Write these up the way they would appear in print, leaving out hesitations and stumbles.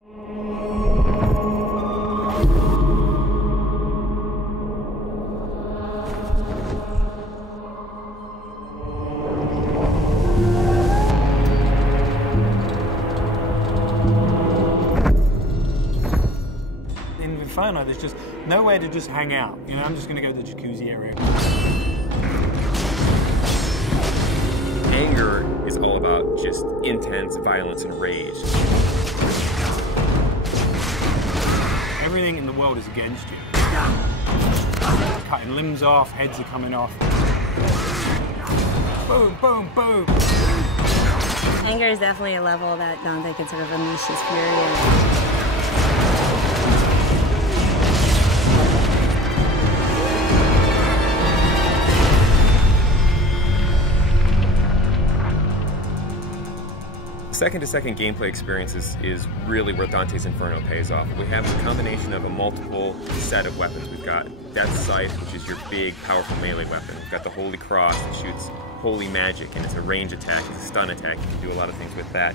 In Inferno, there's just nowhere to just hang out. You know, I'm just going to go to the jacuzzi area. Anger is all about just intense violence and rage. Everything in the world is against you. Cutting limbs off, heads are coming off. Boom, boom, boom. Anger is definitely a level that Dante can sort of unleash his fury in. Second-to-second gameplay experiences is really where Dante's Inferno pays off. We have a combination of a multiple set of weapons. We've got Death Scythe, which is your big, powerful melee weapon. We've got the Holy Cross that shoots holy magic, and it's a range attack, it's a stun attack. You can do a lot of things with that.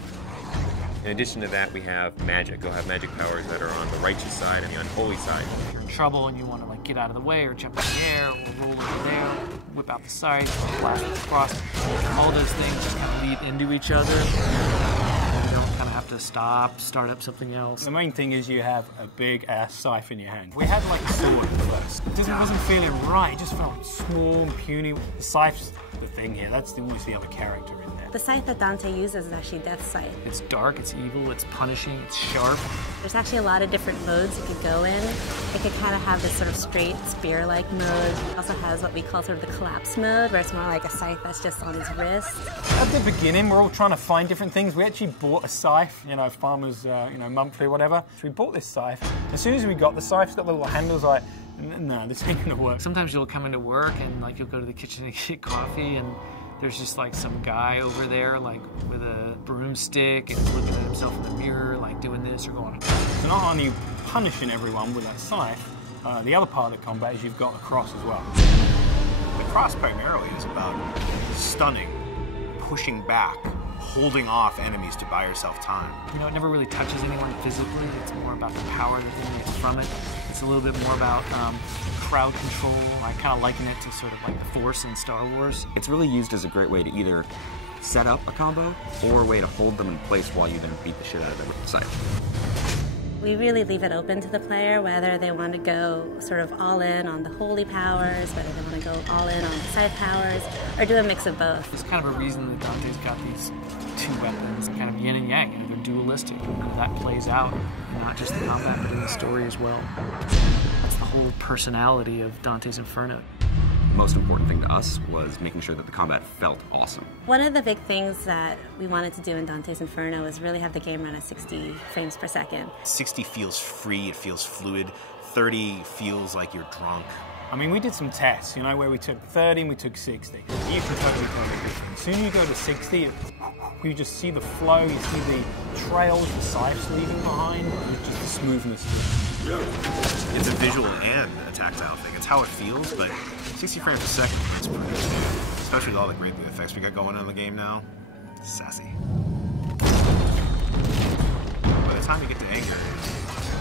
In addition to that, we have magic. You'll have magic powers that are on the righteous side and the unholy side. If you're in trouble and you want to like get out of the way or jump in the air or roll over there, whip out the scythe, blast with the cross, all those things just kind of lead into each other. And you don't kind of have to stop, start up something else. The main thing is you have a big ass scythe in your hand. We had like a sword at first. It just wasn't feeling right. It just felt small, puny. The scythe's the thing here. That's almost the other character in there. The scythe that Dante uses is actually Death Scythe. It's dark, it's evil, it's punishing, it's sharp. There's actually a lot of different modes you could go in. It could kind of have this sort of straight spear-like mode. It also has what we call sort of the collapse mode, where it's more like a scythe that's just on his wrist. At the beginning, we're all trying to find different things. We actually bought a scythe, you know, farmers, monthly or whatever. So we bought this scythe. As soon as we got the scythe, it's got the little handles like, no, this ain't gonna work. Sometimes you'll come into work and like you'll go to the kitchen to get coffee and there's just like some guy over there like with a broomstick and he's looking at himself in the mirror like doing this or going. So not only punishing everyone with that scythe, the other part of the combat is you've got the cross as well. The cross primarily is about stunning, pushing back, holding off enemies to buy yourself time. You know, it never really touches anyone physically. It's more about the power that emanates from it. It's a little bit more about crowd control. I kind of liken it to sort of like the Force in Star Wars. It's really used as a great way to either set up a combo or a way to hold them in place while you then beat the shit out of them with the scythe. We really leave it open to the player whether they want to go sort of all in on the holy powers, whether they want to go all in on the scythe powers, or do a mix of both. There's kind of a reason that Dante's got these two weapons, kind of yin and yang, you know, they're dualistic. And that plays out in not just the combat, but in the story as well. That's the whole personality of Dante's Inferno. The most important thing to us was making sure that the combat felt awesome. One of the big things that we wanted to do in Dante's Inferno was really have the game run at 60 frames per second. 60 feels free, it feels fluid. 30 feels like you're drunk. I mean, we did some tests, you know, where we took 30 and we took 60. You can totally find everything. As soon as you go to 60, you just see the flow, you see the trails, the scythes leaving behind, it's just the smoothness. It's a visual and a tactile thing. It's how it feels, but 60 frames a second is pretty good. Especially with all the great effects we got going on in the game now. Sassy. By the time you get to anger,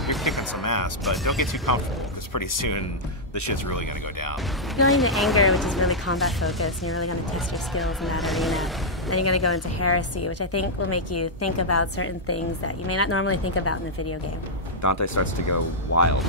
you're kicking some ass, but don't get too comfortable, because pretty soon the shit's really gonna go down. Going to anger, which is really combat focused, and you're really gonna test your skills in that arena. Then you're gonna go into heresy, which I think will make you think about certain things that you may not normally think about in a video game. Dante starts to go wild.